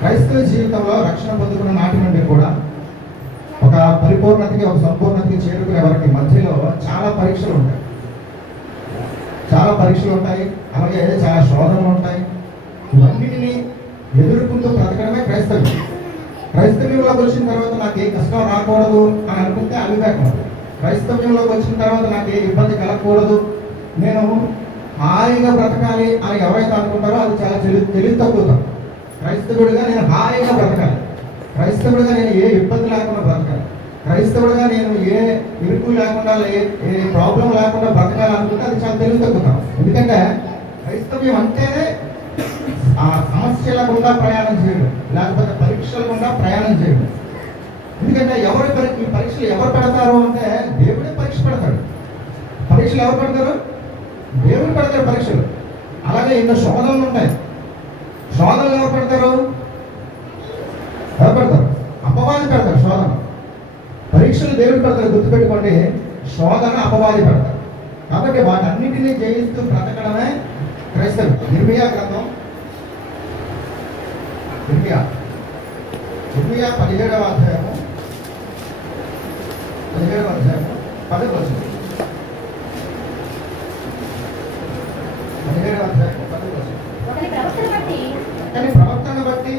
క్రైస్తవ జీవితంలో రక్షణ పొందుకున్న నాటి నుండి కూడా ఒక పరిపూర్ణతకి, ఒక సంపూర్ణతకి చేరుకునే వారికి మధ్యలో చాలా పరీక్షలు ఉంటాయి. అలాగే చాలా శోధనలు ఉంటాయి. ఇవన్నిటిని ఎదుర్కొంటూ బ్రతకడమే క్రైస్తవ్యం. క్రైస్తవ్యంలోకి వచ్చిన తర్వాత నాకు ఏ కష్టం రాకూడదు అని అనుకుంటే అవివేకం. క్రైస్తవ్యంలోకి వచ్చిన తర్వాత నాకు ఏ ఇబ్బంది కలగకూడదు, నేను హాయిగా బ్రతకాలి అని ఎవరైతే అనుకుంటారో అది చాలా తెలివి తక్కువ. క్రైస్తవుడిగా నేను హాయిగా బ్రతకాలి, క్రైస్తవుడిగా నేను ఏ ఇబ్బంది లేకుండా బ్రతకాలి, క్రైస్తవుడిగా నేను ఏ ఇరుకు లేకుండా ఏ ప్రాబ్లం లేకుండా బ్రతకాలనుకుంటే అది చాలా తెలివి తగ్గుతాం. ఎందుకంటే క్రైస్తవ్యం అంటేనే ఆ సమస్యల గుండా ప్రయాణం చేయడం, లేకపోతే పరీక్షల గుండా ప్రయాణం చేయడం. ఎందుకంటే ఈ పరీక్షలు ఎవరు పెడతారు అంటే దేవుడే పరీక్ష పెడతాడు. పరీక్షలు ఎవరు పెడతారు? దేవుడు పెడతాడు పరీక్షలు. అలాగే ఎన్నో శోధనలు ఉంటాయి. శోధనలు ఎవరు పెడతారు? అపవాది పెడతారు శోధన. పరీక్షలు దేవుడు పెడతారు. గుర్తుపెట్టుకోండి, శోధన అపవాది పెడతారు. కాబట్టి వాటన్నిటినీ జయిస్తూ బ్రతకడమే క్రైస్తవం. ఇర్మియా గ్రంథం, ఇర్మియా 17వ అధ్యాయము 10వ వచనం. 17వ అధ్యాయం 10వ వచనం. కానీ ప్రవర్తన బట్టి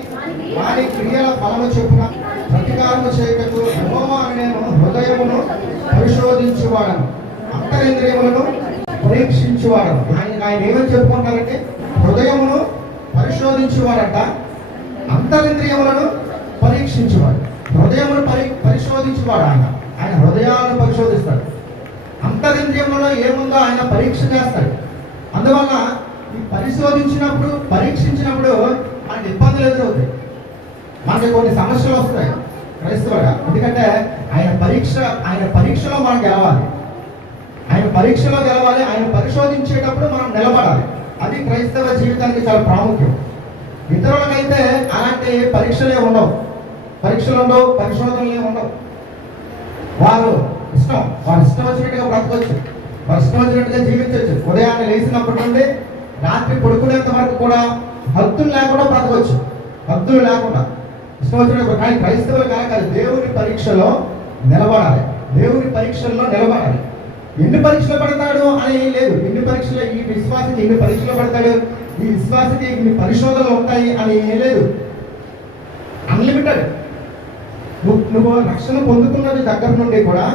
వారి క్రియల ఫలము చొప్పున ప్రతికారము చేయటకు యెహోవా నేను హృదయమును పరిశోధించువాడను, అంతరింద్రియములను పరీక్షించువాడను. ఆయన ఏమని చెప్పుకుంటారంటే హృదయమును పరిశోధించువాడట, అంతరింద్రియములను పరీక్షించువాడు. హృదయమును పరిశోధించువాడు. ఆయన హృదయాలను పరిశోధిస్తాడు. అంతరింద్రియములలో ఏముందో ఆయన పరీక్ష చేస్తాడు. అందువల్ల ఈ పరీక్షించినప్పుడు మనకి ఇబ్బందులు ఎదురవుతాయి, మనకి కొన్ని సమస్యలు వస్తాయి క్రైస్తవుగా. ఎందుకంటే ఆయన పరీక్షలో మనం గెలవాలి. ఆయన పరిశోధించేటప్పుడు మనం నిలబడాలి. అది క్రైస్తవ జీవితానికి చాలా ప్రాముఖ్యం. ఇతరులకైతే అలాంటి పరీక్షలే ఉండవు, పరిశోధనలే ఉండవు. వారు ఇష్టం వచ్చినట్టుగా బ్రతకొచ్చు, వారు ఇష్టం వచ్చినట్టుగా జీవించవచ్చు. ఉదయాన్నే లేచినప్పటి నుండి రాత్రి పడుకునేంత వరకు కూడా హద్దులు లేకుండా బ్రతకొచ్చు, హద్దులు లేకుండా ఇష్టం వచ్చినట్టు. కానీ క్రైస్తవులు కాదు, దేవుని పరీక్షలో నిలబడాలి. ఎన్ని పరీక్షలు పడతాడు అని లేదు. ఈ విశ్వాసకి ఎన్ని పరీక్షలు పడతాడు, ఈ విశ్వాసకి ఇన్ని పరిశోధనలు ఉంటాయి అని ఏం లేదు. అన్లిమిటెడ్. నువ్వు రక్షణ పొందుతున్నది దగ్గర నుండి కూడా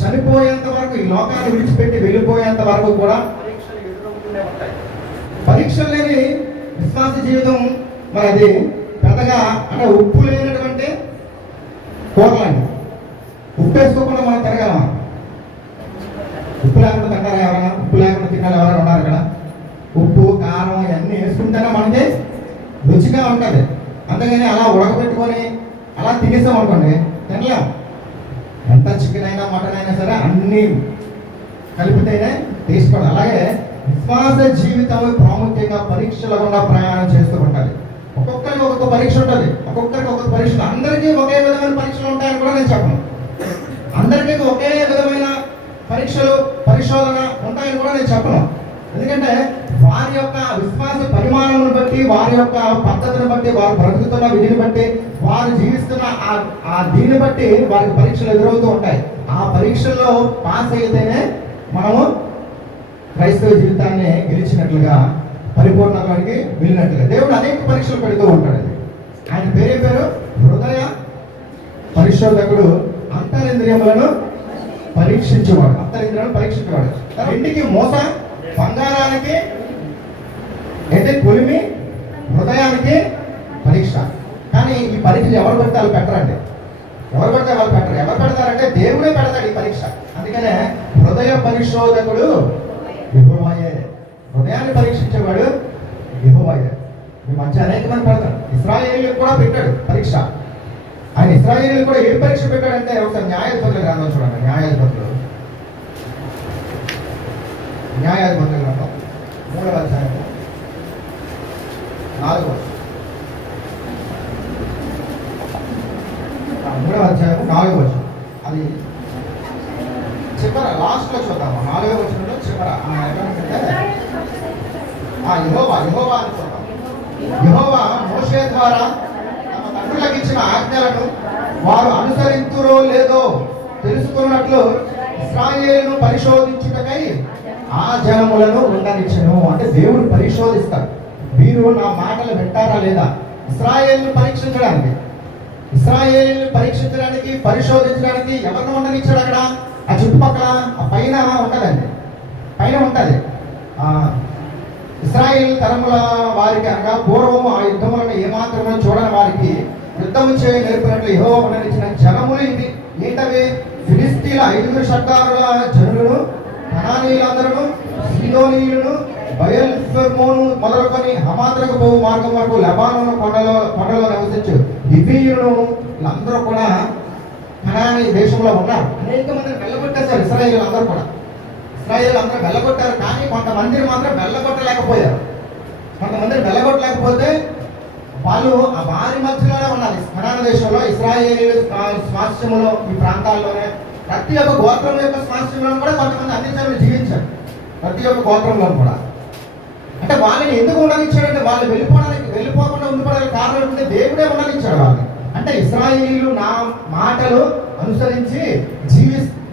చనిపోయేంత వరకు, ఈ లోకాన్ని విడిచిపెట్టి వెళ్ళిపోయేంత వరకు కూడా పరీక్షలు ఎదురవుతూనే ఉంటాయి. పరీక్షలు లేని విశ్వాస జీవితం మరి అది పెద్దగా అంటే ఉప్పు లేనటువంటి కూరలండి. ఉప్పు వేసుకోకుండా మనం తిరగలమా? ఉప్పు లేకుండా తింటారా ఎవరైనా? ఉప్పు లేకుండా తినాలి ఎవరైనా ఉన్నారు ఇక్కడ? ఉప్పు కారం ఇవన్నీ వేసుకుంటేనే మనకి రుచిగా ఉంటుంది. అంతేగాని అలా ఉడకబెట్టుకొని అలా తినేసాం అనుకోండి, తినలేం. ఎంత చికెన్ అయినా మటన్ అయినా సరే అన్నీ కలిపితేనే తీసుకోండి. అలాగే విశ్వాస జీవితం ప్రాముఖ్యంగా పరీక్షల గుండా ప్రయాణం చేస్తూ ఉండాలి. ఒక్కొక్కరికి ఒక్కొక్క పరీక్ష ఉంటుంది, అందరికీ ఒకే విధమైన పరీక్షలు ఉంటాయని కూడా నేను చెప్పను. అందరికీ ఒకే విధమైన పరిశోధన ఉంటాయని కూడా నేను చెప్పను. ఎందుకంటే వారి యొక్క విశ్వాస పరిమాణాలను బట్టి, వారి యొక్క పద్ధతిని బట్టి, వారు బ్రతుకుతున్న విధిని బట్టి, వారు జీవిస్తున్న ఆ దీన్ని బట్టి వారికి పరీక్షలు ఎదురవుతూ ఉంటాయి. ఆ పరీక్షల్లో పాస్ అయితేనే మనము క్రైస్తవ జీవితాన్ని గెలిచినట్లుగా, పరిపూర్ణతలోనికి వెళ్ళినట్లుగా. దేవుడు అనేక పరీక్షలు పెడుతూ ఉంటాడు. ఆయన పేరు హృదయ పరిశోధకుడు, అంతరింద్రియములను పరీక్షించేవాడు. రెండుకి మోస, బంగారానికి అయితే కొలిమి, హృదయానికి పరీక్ష. కానీ ఈ పరీక్షలు ఎవరు పడితే వాళ్ళు పెట్టరండి. ఎవరు పెడతారంటే దేవుడే పెడతాడు ఈ పరీక్ష. అందుకనే హృదయ పరిశోధకుడు యెహోవాయే, హృదయాన్ని పరీక్షించేవాడు యెహోవాయే. ఈ మధ్య అనేక మంది పెడతారు. ఇశ్రాయేలీయులకు కూడా పెట్టాడు పరీక్ష. ఆయన ఇశ్రాయేలీయులకు కూడా ఏం పరీక్ష పెట్టాడంటే, ఒకసారి న్యాయాధిపతుల గ్రంథం చూడండి. న్యాయాధిపతుల గ్రంథం 3వ అధ్యాయము 4వ వచనం. 3వ అధ్యాయము 4వ వచనం. అది చివర లాస్ట్ లో చూద్దాము. 4వ వచనంలో చివర యెహోవా అని చూద్దాం. యెహోవా మోషే ద్వారా పితరులకు ఇచ్చిన ఆజ్ఞలను వారు అనుసరింతురో లేదో తెలుసుకున్నట్లు ఇశ్రాయేలును పరిశోధించుటకై ఆ జనములను ఉండనిచ్చెను. అంటే దేవుడు పరిశోధిస్తాడు, వీరు నా మాటలు వింటారా లేదా. ఇశ్రాయేలును పరీక్షించడానికి, ఇశ్రాయేలును పరీక్షించడానికి, పరిశోధించడానికి ఎవరిని ఉండనిచ్చాడు అక్కడ? ఆ చుట్టుపక్కల ఆ పైన ఉంటదండి, పైన ఉంటది. ఇశ్రాయేలు తరముల వారికి అనగా పూర్వం ఆ యుద్ధములను ఏమాత్రమో చూడని వారికి యుద్ధము చేయ నేర్పినట్లు యెహోవా ఉండనిచ్చిన జనములు ఇవి. ఏంటవి? ఫిలిస్తీన్ల 5 శతారుల జనులను, కనానీయులందరూ, సీదోనీయులను, బయల్ఫెర్మోను మొదలుకొని హమాతులకు పోవు మార్గం వరకు లెబానోను కొండలో నివసించు హివ్వీయులను, వీళ్ళందరూ కూడా కనానీ దేశంలో ఉన్నారు. అనేక మందిని వెళ్ళగొట్టేశారు ఇశ్రాయేలు అందరూ కూడా. ఇశ్రాయేలు అందరూ వెళ్ళగొట్టారు, కానీ కొంతమందిని మాత్రం వెళ్ళగొట్టలేకపోయారు. కొంతమందిని వెళ్ళగొట్టలేకపోతే వాళ్ళు ఆ వారి మధ్యలోనే ఉన్నారు. కనాను దేశంలో ఇశ్రాయేలు స్వాస్థ్యములో ఈ ప్రాంతాల్లోనే ప్రతి ఒక్క గోత్రం యొక్క స్వాస్థ్యంలో కూడా కొంతమంది అన్ని జనులు జీవించారు. ప్రతి ఒక్క గోత్రంలో కూడా. అంటే వాళ్ళని ఎందుకు ఉండనిచ్చాడంటే వాళ్ళు వెళ్ళిపోకుండా ఉండిపోవడానికి కారణం ఏంటంటే దేవుడే ఉండనిచ్చాడు వాళ్ళని. అంటే ఇశ్రాయేలీయులు నా మాటలు అనుసరించి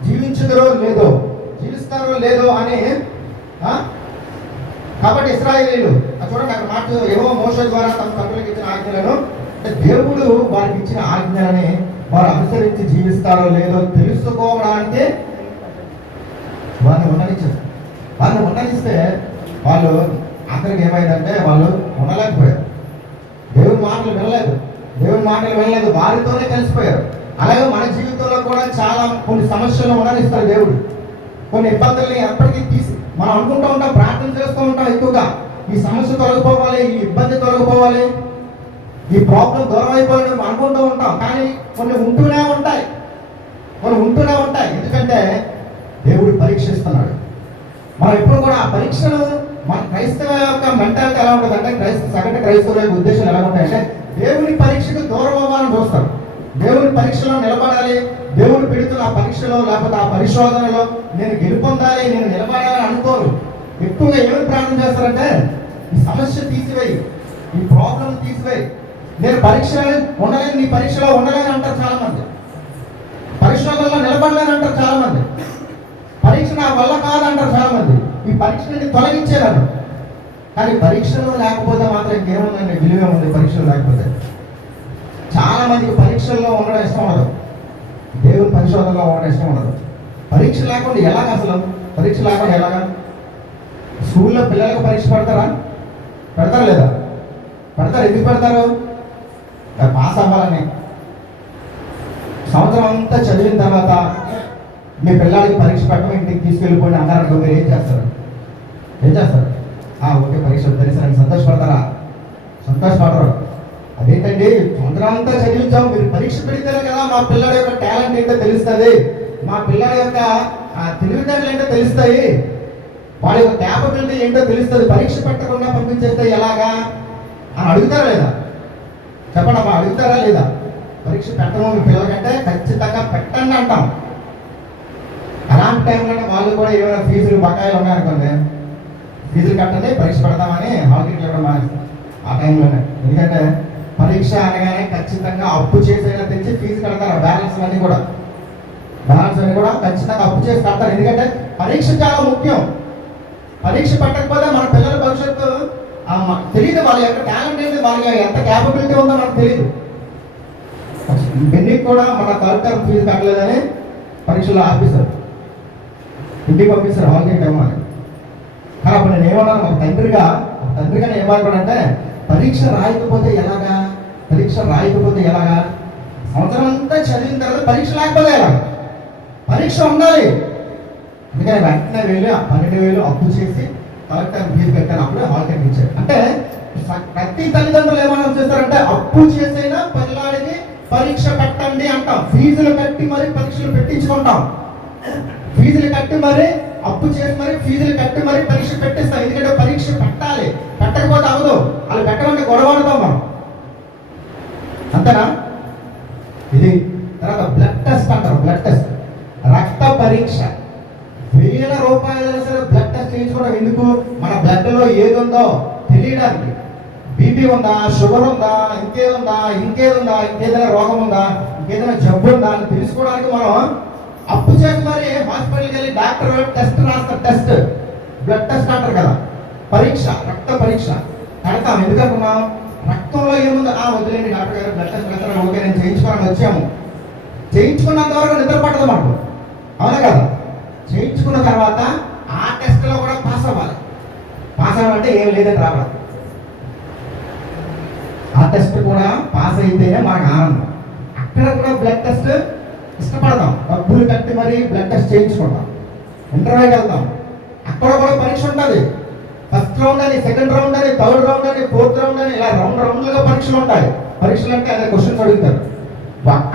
జీవించుదరో లేదో, జీవిస్తారో లేదో అని. కాబట్టి ఇశ్రాయేలీయులు చూడండి అక్కడ మాట, యెహోవా మోషే ద్వారా తమ తండ్రులకు ఇచ్చిన ఆజ్ఞలను, అంటే దేవుడు వారికి ఇచ్చిన ఆజ్ఞలని వారు అనుసరించి జీవిస్తారో లేదో తెలుసుకోవడానికి వారిని ఉండనిచ్చారు. వారిని ఉండనిస్తే వాళ్ళు అందరికి ఏమైందంటే వాళ్ళు ఉండలేకపోయారు. దేవుని మాటలు వినలేదు, వారితోనే కలిసిపోయారు. అలాగే మన జీవితంలో కూడా చాలా కొన్ని సమస్యలు ఉండనిస్తారు దేవుడు. కొన్ని ఇబ్బందుల్ని ఎప్పటికీ తీసి మనం అనుకుంటూ ఉంటాం, ప్రార్థన చేస్తూ ఉంటాం ఎక్కువగా, ఈ సమస్య తొలగిపోవాలి, ఈ ఇబ్బంది తొలగిపోవాలి, ఈ ప్రాబ్లం దూరం అయిపోవాలని అనుకుంటూ ఉంటాం. కానీ కొన్ని ఉంటూనే ఉంటాయి. ఎందుకంటే దేవుడు పరీక్షిస్తున్నాడు. మనం ఎప్పుడు కూడా ఆ పరీక్షను, మన క్రైస్తవ యొక్క మెంటాలిటీ ఎలా ఉంటుంది అంటే, సగటు క్రైస్తవ యొక్క ఉద్దేశం ఎలా ఉంటాయంటే దేవుని పరీక్షకు దూరం అవ్వాలని చూస్తారు. దేవుని పరీక్షలో నిలబడాలి, దేవుడు పెడుతున్న ఆ పరీక్షలో లేకపోతే ఆ పరిశోధనలో నేను గెలుపొందాలి, నేను నిలబడాలని అనుకోరు. ఎక్కువగా ఏమని ప్రార్థన చేస్తారంటే ఈ సమస్య తీసివేయి, ఈ ప్రాబ్లం తీసివేయి, నేను పరీక్ష ఉండలేను, నీ పరీక్షలో ఉండలేని అంటారు చాలా మంది. పరిశోధనలో నిలబడలేని అంటారు చాలా మంది. పరీక్ష నా వల్ల కాదంటారు చాలా మంది. ఈ పరీక్షని తొలగించేవారు. కానీ పరీక్షలో లేకపోతే మాత్రం ఇంకేముందండి, విలువ ఉంది. పరీక్షలు లేకపోతే చాలా మందికి పరీక్షల్లో ఉండడం ఇష్టం ఉండదు, దేవుని పరిశోధనలో ఉండడం ఇష్టం ఉండదు. పరీక్ష లేకుండా ఎలాగ, అసలు పరీక్ష లేకుండా ఎలాగా? స్కూల్లో పిల్లలకు పరీక్ష పెడతారా? పెడతారా లేదా? పెడతారు. ఎందుకు పెడతారు? పాస్ అవ్వాలని. సంవత్సరం అంతా చదివిన తర్వాత మీ పిల్లలకి పరీక్ష పెట్టడం, ఇంటికి తీసుకెళ్ళిపోండి అన్నారనుకో, మీరు ఏం చేస్తారు? ఓకే పరీక్ష తెలుసని సంతోషపడతారా? సంతోషపడరు. అదేంటండి, సంవత్సరం అంతా చదివించాం, మీరు పరీక్ష పెడితేనే కదా మా పిల్లల యొక్క టాలెంట్ ఏంటో తెలుస్తుంది, మా పిల్లల యొక్క తెలివితేటలు ఏంటో తెలుస్తాయి, వాళ్ళ యొక్క క్యాపబిలిటీ ఏంటో తెలుస్తుంది. పరీక్ష పెట్టకుండా పంపించేస్తే ఎలాగా అని అడుగుతారా లేదా? చెప్పండి అమ్మా, అడుగుతారా లేదా? పరీక్ష పెట్టము మీ పిల్లలకంటే ఖచ్చితంగా పెట్టండి అంటాం. అలాంటి టైంలోనే వాళ్ళు కూడా ఏమైనా ఫీజులు బకాయిలు ఉన్నాయనుకోండి, ఫీజులు కట్టండి పరీక్ష పెడతామని హాల్ టికెట్లు ఇవ్వడం మానేస్తాం ఆ టైంలోనే. ఎందుకంటే పరీక్ష అనగానే ఖచ్చితంగా అప్పు చేసైనా తెచ్చి ఫీజు కడతారు. బ్యాలెన్స్ అన్ని కూడా ఖచ్చితంగా అప్పు చేసి కడతారు. ఎందుకంటే పరీక్ష చాలా ముఖ్యం. పరీక్ష పెట్టకపోతే మన పిల్లల భవిష్యత్తు తెలియదు, వాళ్ళ యొక్క టాలెంట్ ఏంటి, వాళ్ళ ఎంత క్యాపబిలిటీ ఉందో మనకు తెలియదు. ఇవన్నీ కూడా మన కలెక్టర్ ఫీజు కట్టలేదని పరీక్షలో ఆపిస్తారు, ఇంటికి పంపిస్తారు హాల్ టికెట్ ఇవ్వమని. కానీ అప్పుడు నేను ఏమన్నాను, ఒక తండ్రిగా నేను ఏమనుకున్నానంటే, పరీక్ష రాయకపోతే ఎలాగా? సంవత్సరం అంతా చదివిన తర్వాత పరీక్ష లేకపోతే ఎలాగా? పరీక్ష ఉండాలి. అందుకని వెంటనే వెళ్ళి ఆ 12,000 అప్పు చేసి కలెక్టర్ ఫీజు కట్టాను. అప్పుడే హాల్ టికెట్ ఇచ్చారు. అంటే ప్రతి తల్లిదండ్రులు ఏమన్నా చేస్తారంటే, అప్పు చేసైనా పిల్లాడికి పరీక్ష పెట్టండి అంటాం. ఫీజులు కట్టి మరి పరీక్షలు పెట్టించుకుంటాం. ఫీజులు కట్టి మరి అప్పు చేసి మరి ఫీజులు కట్టి మరి పరీక్ష పెట్టిస్తాం. ఎందుకంటే పరీక్ష పెట్టాలి, పెట్టకపోతే అవదు. వాళ్ళు పెట్టమంటే గొడవడతాం మనం, అంతేనా? ఇది తర్వాత బ్లడ్ టెస్ట్ అంటారు. బ్లడ్ టెస్ట్, రక్త పరీక్ష. 1000 రూపాయలు సరే బ్లడ్ టెస్ట్ చేయించుకోవడం ఎందుకు? మన బ్లడ్ లో ఏది ఉందో తెలియడానికి. బీపీ ఉందా, షుగర్ ఉందా, ఇంకేదైనా రోగం ఉందా, ఇంకేదైనా జబ్బు ఉందా అని తెలుసుకోవడానికి మనం అప్పు చేసి మరి హాస్పిటల్కి వెళ్ళి డాక్టర్ టెస్ట్ రాస్తారు. టెస్ట్ బ్లడ్ టెస్ట్ అంటారు కదా, పరీక్ష, రక్త పరీక్ష కడతాం. ఎందుకనుకున్నాం? రక్తంలో ఏముంది? వదిలేండి డాక్టర్ గారు, బ్లడ్ టెస్ట్ పెడతారు, ఓకే నేను చేయించుకోవడానికి వచ్చాము. చేయించుకున్నంత వరకు నిద్ర పట్టదు మనకు, అవునా కదా? చేయించుకున్న తర్వాత ఆ టెస్ట్లో కూడా పాస్ అవ్వాలి. పాస్ అవ్వాలంటే ఏం లేదని రావాలి. ఆ టెస్ట్ కూడా పాస్ అయితేనే మనకు ఆనందం. అక్కడ కూడా బ్లడ్ టెస్ట్ ఇష్టపడతాం, డబ్బులు కట్టి మరీ బ్లడ్ టెస్ట్ చేయించుకుంటాం. ఇంటర్వ్యూకి వెళ్తాం, అక్కడ కూడా పరీక్ష ఉంటుంది. ఫస్ట్ రౌండ్ అని, సెకండ్ రౌండ్ అని, థర్డ్ రౌండ్ అని, ఫోర్త్ రౌండ్ అని, ఇలా రౌండ్లుగా పరీక్షలు ఉంటాయి. పరీక్షలు అంటే అదే క్వశ్చన్స్ అడుగుతారు.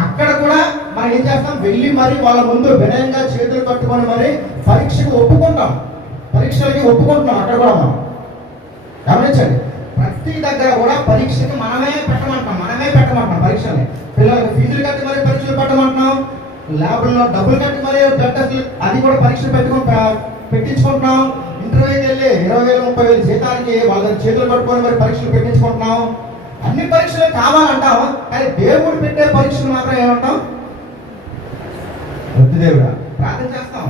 అక్కడ కూడా మనం ఏం చేస్తాం? వెళ్ళి మరి వాళ్ళ ముందు వినయంగా చేతులు కట్టుకొని మరి పరీక్షకు ఒప్పుకుంటాం, పరీక్షలకి ఒప్పుకుంటున్నాం. అక్కడ కూడా మనం గమనించండి, ప్రతి దగ్గర కూడా పరీక్షకి మనమే పెట్టమంటాం పరీక్షని. పిల్లలకు ఫీజులు కట్టి మరి పరీక్షలు పెట్టమంటున్నాం, ల్యాబ్లో డబ్బులు కట్టి మరి బ్లడ్ టెస్ట్లు అది కూడా పరీక్షలు పెట్టించుకుంటున్నాం. ఇంటర్వ్యూకి వెళ్ళి 20,000 30,000 జీతానికి వాళ్ళ చేతులు పట్టుకొని మరి పరీక్షలు పెట్టించుకుంటున్నాం. అన్ని పరీక్షలు కావాలంటాం, కానీ దేవుడు పెట్టే పరీక్షలు మాత్రం ఏమంటాం? వద్దు దేవుడా, ప్రార్థన చేస్తాం,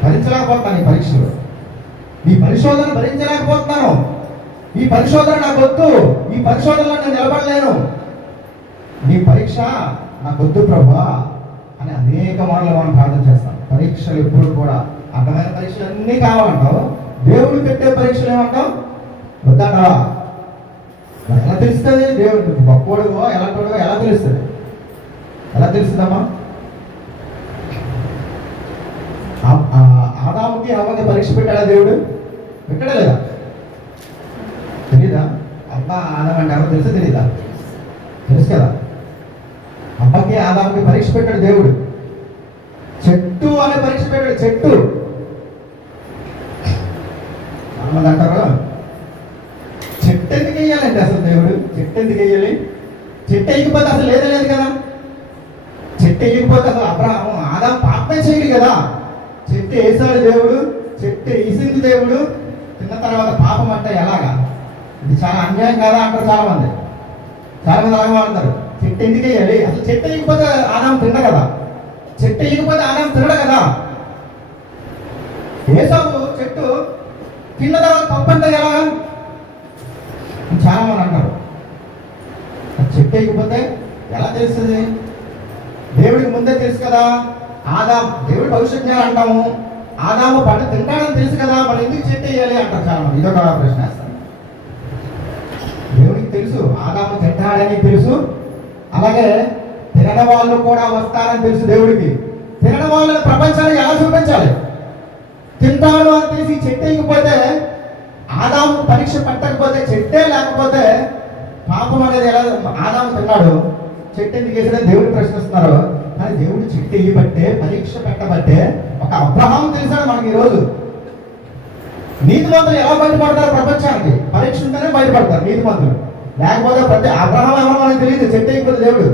భరించలేకపోతాను ఈ పరీక్షలు, ఈ పరిశోధన భరించలేకపోతున్నాను, ఈ పరిశోధన నాకు వద్దు, ఈ పరిశోధనలో నేను నిలబడలేను, నీ పరీక్ష నాకు వద్దు ప్రభువా అని అనేక మార్లు మనం ప్రార్థన చేస్తాం. పరీక్షలు ఎప్పుడు కూడా అర్థమైన పరీక్షలు అన్నీ కావాలంటావు, దేవుడు పెట్టే పరీక్షలు ఏమంటావు? వద్దంటావా? ఎలా తెలుస్తుంది? దేవుడు గొప్పవాడుగో ఎలాంటివాడుగో ఎలా తెలుస్తుంది? ఎలా తెలుస్తుందమ్మా? ఆదాముకి హవ్వకి పరీక్ష పెట్టాడా దేవుడు? పెట్టాడా లేదా? తెలీదా? అబ్బా ఆదాం అంటే ఎవరు తెలుసా? తెలీదా? తెలుసు కదా. అబ్బకి ఆదాముకి పరీక్ష పెట్టాడు దేవుడు. చెట్టు అనే పరీక్ష పెట్టాడు. చెట్టు చాలామంది అంటారు, చెట్టు ఎందుకు వేయాలంటే అసలు దేవుడు చెట్టు ఎందుకు వేయాలి? చెట్టు వేయకపోతే అసలు లేదు కదా. చెట్టు వేయకపోతే అసలు ఆదాం పాపమే చేయడు కదా. చెట్టు వేసాడు దేవుడు, చెట్టు వేసింది దేవుడు. తిన్న తర్వాత పాపం అంటే ఎలాగా? ఇది చాలా అన్యాయం కదా అంటారు చాలా మంది అలాగే అంటారు. చెట్టు ఎందుకు వేయాలి? అసలు చెట్టు వేయకపోతే ఆదాం తిండ కదా. చెట్టు వేయకపోతే ఆదాం తినడు కదా. వేసావు చెట్టు, తిన్న తర్వాత తప్పు అంటే ఎలాగా? చాలా మంది అంటారు. చెట్టు వేయకపోతే ఎలా తెలుస్తుంది? దేవుడికి ముందే తెలుసు కదా. దేవుడి భవిష్యత్ జ్ఞానం అంటాము. ఆదాము పండు తింటాడని తెలుసు కదా, మరి ఎందుకు చెట్టు వేయాలి అంటారు చాలా మంది. ఇదొక ప్రశ్న వేస్తాను. దేవుడికి తెలుసు ఆదాము తింటాడని తెలుసు, అలాగే తినడం వాళ్ళు కూడా వస్తారని తెలుసు. దేవుడికి తినడం వాళ్ళని ప్రపంచానికి ఎలా చూపించాలి? తింటాడు అని తెలిసి చెట్టు వేయకపోతే, ఆదాము పరీక్ష పెట్టకపోతే, చెట్టే లేకపోతే పాపం అనేది ఎలా? ఆదాము తిన్నాడు, చెట్టు ఎందుకు వేసిన దేవుడు ప్రశ్నిస్తున్నారు. కానీ దేవుడు చెట్టు వేయబట్టే, పరీక్ష పెట్టబట్టే ఒక అబ్రహాం తెలిసాడు మనకి. ఈరోజు నీతిమంతులు ఎలా బయటపడతారు ప్రపంచానికి? పరీక్ష ఉంటేనే బయటపడతారు నీతిమంతులు. లేకపోతే ప్రతి అబ్రహాం ఎవరో మనకు తెలియదు, చెట్టు వేయకపోతే దేవుడు.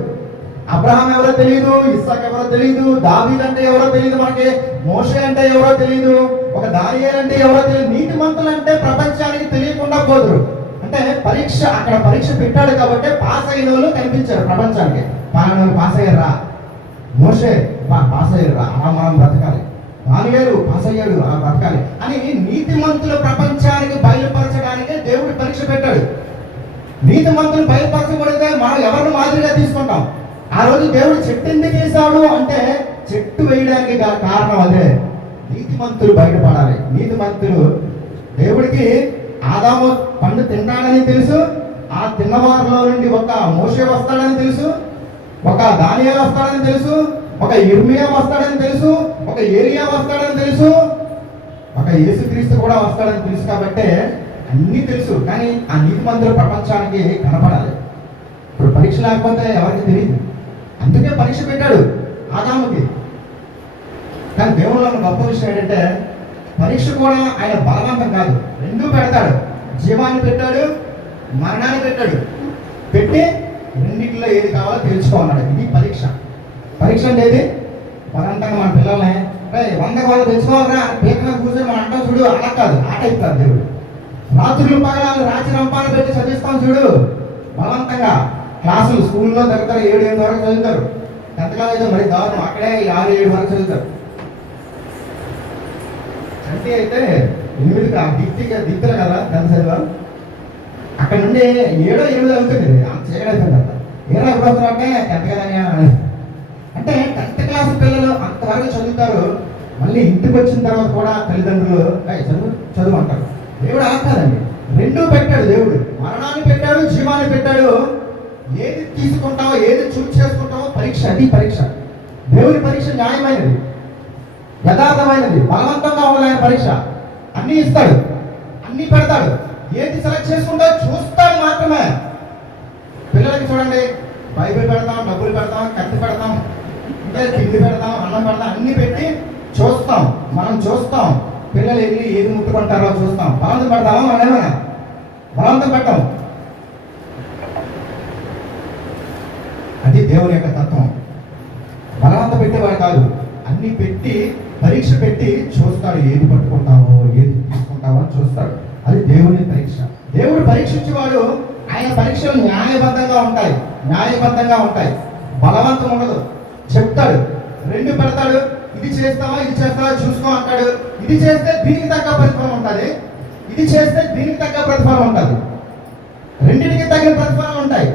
అబ్రహాం ఎవరో తెలియదు, ఇస్సాక్ ఎవరో తెలియదు, దావీదు అంటే ఎవరో తెలియదు మనకి, మోషే అంటే ఎవరో తెలియదు, ఒక దానియేలు అంటే ఎవరో తెలియదు. నీతిమంతులు అంటే ప్రపంచానికి తెలియకుండా పోదురు. అంటే పరీక్ష, అక్కడ పరీక్ష పెట్టాడు కాబట్టి పాస్ అయిన వాళ్ళు కనిపించారు ప్రపంచానికి. పాలన పాస్ అయ్యారా, మోషే పాస్ అయ్యారా, అలా మనం బ్రతకాలి, దానియేలు పాస్ అయ్యాడు అలా బ్రతకాలి అని నీతిమంతుల ప్రపంచానికి బయలుపరచడానికి దేవుడు పరీక్ష పెట్టాడు. నీతిమంతులు బయలుపరచబడితే మనం ఎవరిని మాదిరిగా తీసుకుంటాం? ఆ రోజు దేవుడు చెట్టు ఎందుకు వేశాడు అంటే, చెట్టు వేయడానికి కారణం అదే, నీతిమంతులు బయటపడాలి. నీతిమంతులు దేవుడికి ఆదాము పండు తింటాడని తెలుసు, ఆ తిన్నవారిలో నుండి ఒక మోషే వస్తాడని తెలుసు, ఒక దానియేలు వస్తాడని తెలుసు, ఒక ఇర్మియా వస్తాడని తెలుసు, ఒక ఏలియా వస్తాడని తెలుసు, ఒక యేసుక్రీస్తు కూడా వస్తాడని తెలుసు. కాబట్టి అన్నీ తెలుసు, కానీ ఆ నీతిమంతుల ప్రపంచానికి కనపడాలి. ఇప్పుడు పరీక్ష లేకపోతే ఎవరికి తెలియదు. అందుకే పరీక్ష పెట్టాడు ఆదాముకి. కానీ దేవుళ్ళ గొప్ప విషయం ఏంటంటే, పరీక్ష కూడా ఆయన బలవంతం కాదు, రెండూ పెడతాడు. జీవాన్ని పెట్టాడు, మరణాన్ని పెట్టాడు. పెట్టి రెండింటిలో ఏది కావాలో తెలుసుకోమన్నాడు. ఇది పరీక్ష. పరీక్ష అంటే ఏది? మనంటాగా మన పిల్లల్ని 100 వాళ్ళు తెచ్చుకోవాలరా పీకన కూర్చొని మనం అంటాం చూడు, అలా కాదు, ఆట ఇస్తారు దేవుడు. రాత్రులు పగలాలు రాచి రంపాలు పెట్టి చదివిస్తాం చూడు బలవంతంగా. క్లాసులు స్కూల్లో దగ్గర 7 వరకు చదువుతారు. 10th క్లాస్ అయితే మరి దారుణం, అక్కడే 6-7 వరకు చదువుతారు. అంటే అయితే 8 దిక్కులు కదా 10th చదివా. అక్కడ నుండి 7-8 అవుతుంది, అంత చేయగలుగుతుంది అంత. ఏదో ఎప్పుడు వస్తారంటే 10th కదా అంటే 10th క్లాస్ పిల్లలు అంతవరకు చదువుతారు. మళ్ళీ ఇంటికి వచ్చిన తర్వాత కూడా తల్లిదండ్రులు చదువు చదువు అంటారు. దేవుడు అలా కాదండి, రెండూ పెట్టాడు దేవుడు. మరణాన్ని పెట్టాడు, జీవాన్ని పెట్టాడు. ఏది తీసుకుంటావో, ఏది చూస్ చేసుకుంటావో పరీక్ష, అది పరీక్ష. దేవుని పరీక్ష న్యాయమైనది, యథార్థమైనది, బలవంతంగా ఉన్న పరీక్ష. అన్నీ ఇస్తాడు, అన్నీ పెడతాడు. ఏది సెలెక్ట్ చేసుకుంటావో చూస్తాడు మాత్రమే. పిల్లలకి చూడండి, బైబిల్ పెడతాం, డబ్బులు పెడతాం, కత్తి పెడతాం, అంటే తిండి పెడతాం, అన్నం పెడతాం, అన్ని పెట్టి చూస్తాం. మనం చూస్తాం, పిల్లలు వెళ్ళి ఏది ముట్టుకుంటారో చూస్తాం. బలవంతం పెడతామా? మనం ఏమైనా బలవంతం పెట్టాం. అది దేవుని యొక్క తత్వం. బలవంత పెట్టేవాడు కాదు, అన్ని పెట్టి పరీక్ష పెట్టి చూస్తాడు. ఏది పట్టుకుంటావో, ఏది తీసుకుంటావో అని చూస్తాడు. అది దేవుని పరీక్ష. దేవుడు పరీక్షించేవాడు. ఆయన పరీక్షలు న్యాయబద్ధంగా ఉంటాయి, న్యాయబద్ధంగా ఉంటాయి. బలవంతం ఉండదు. చెప్తాడు, 2 పెడతాడు. ఇది చేస్తావా, ఇది చేస్తావా చూసుకో అంటాడు. ఇది చేస్తే దీనికి తగ్గ ప్రతిఫలం ఉంటుంది, ఇది చేస్తే దీనికి తగ్గ ప్రతిఫలం ఉంటుంది. రెండింటికి తగిన ప్రతిఫలం ఉంటాయి.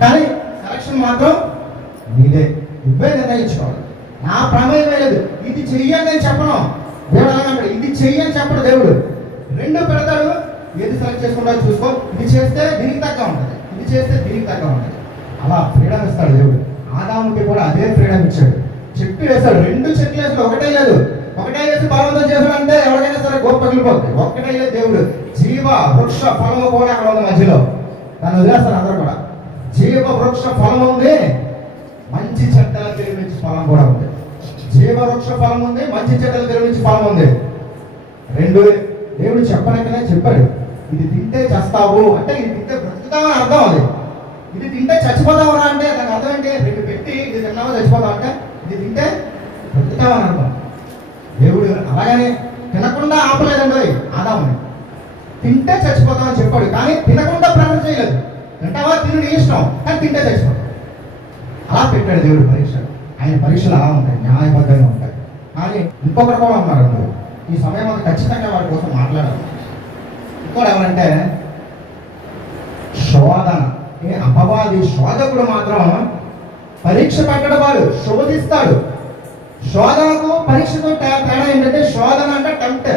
కానీ సెలక్షన్ మాత్రం నీదే, నువ్వే నిర్ణయించుకోవాలి. నా ప్రమేయమే లేదు. ఇది చెయ్యని నేను చెప్పను. దేవుడు అలాగంటాడు, ఇది చెయ్యని చెప్పడు దేవుడు. 2 పెడతాడు. ఏది సెలెక్ట్ చేసుకుంటాడో చూసుకో. ఇది చేస్తే దీనికి తగ్గ ఉంటుంది, ఇది చేస్తే దీనికి తగ్గ ఉంటుంది. అలా ఫ్రీడమ్ ఇస్తాడు దేవుడు. ఆదాముకి కూడా అదే ఫ్రీడమ్ ఇచ్చాడు. చెట్టు వేశాడు, 2 చెట్లు వేసాడు, ఒకటే లేదు. ఒకటే వేసి బలవంతం చేశాడు అంటే ఎవరికైనా సరే గొప్ప పగిలిపోతుంది. ఒక్కటే లేదు దేవుడు. జీవ వృక్ష ఫలము కూడా అక్కడ ఉంది మధ్యలో, దాన్ని వదిలేస్తారు అందరూ కూడా. జీవ వృక్ష ఫలం ఉంది, మంచి చెడ్డల తెలివించి ఫలం కూడా ఉంది. జీవ వృక్ష ఫలం ఉంది, మంచి చెడ్డల తెలివించి ఫలం ఉంది. 2 దేవుడు చెప్పనక్కనే చెప్పాడు. ఇది తింటే చస్తావు అంటే ఇది తింటే బ్రతుకుతావని అర్థం. అది ఇది తింటే చచ్చిపోతావరా అంటే దానికి అర్థం ఏంటి? 2 పెట్టి ఇది తిన్నావా చచ్చిపోతావు అంటే ఇది తింటే బ్రతుకుతావని అర్థం. దేవుడు అలాగనే తినకుండా ఆపలేదండి ఆదాముని. తింటే చచ్చిపోతామని చెప్పాడు, కానీ తినకుండా ప్రార్థన చేయలేదు. తింటావా, తిను నీ ఇష్టం, కానీ తింటే చచ్చిపోతావు. అలా పెట్టాడు దేవుడు పరీక్ష. ఆయన పరీక్షలు అలా ఉంటాయి, న్యాయబద్ధంగా ఉంటాయి. కానీ ఇంకొకరు కూడా ఉన్నారు అందరూ. ఈ సమయం అంతా ఖచ్చితంగా వాడి కోసం మాట్లాడాలి. ఇంకోటి ఎవరంటే శోధన. అపవాది శోధకుడు మాత్రం పరీక్ష పెట్టడం, వాడు శోధిస్తాడు. శోధనకు పరీక్షకు తేడా ఏంటంటే, శోధన అంటే టెంప్ట్